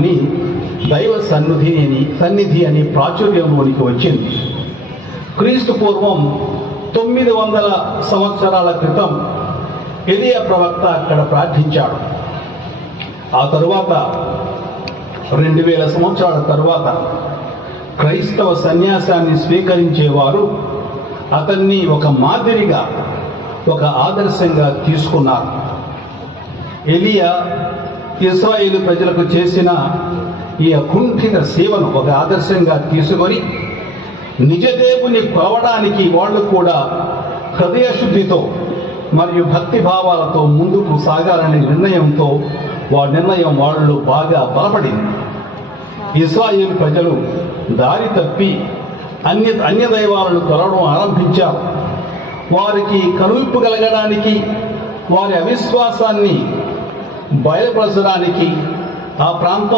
అని దైవ సన్నిధి అని ప్రాచుర్యంలోనికి వచ్చింది. క్రీస్తు పూర్వం 900 సంవత్సరాల క్రితం ఎలియా ప్రవక్త అక్కడ ప్రార్థించాడు. ఆ తరువాత 2000 సంవత్సరాల తరువాత క్రైస్తవ సన్యాసాన్ని స్వీకరించేవారు అతన్ని ఒక మాదిరిగా, ఒక ఆదర్శంగా తీసుకున్నారు. ఎలియా ఇశ్రాయేలు ప్రజలకు చేసిన ఈ అకుంఠిత సేవను ఒక ఆదర్శంగా తీసుకొని నిజదేవుని కొలవడానికి వాళ్ళు కూడా హృదయశుద్ధితో మరియు భక్తి భావాలతో ముందుకు సాగాలనే నిర్ణయంతో నిర్ణయం వాళ్ళు బాగా బలపడింది. ఇశ్రాయేలు ప్రజలు దారి తప్పి అన్య దైవాలను కొలవడం ఆరంభించారు. వారికి కనువిప్పు కలగడానికి, వారి అవిశ్వాసాన్ని బయలుపరచడానికి ఆ ప్రాంతం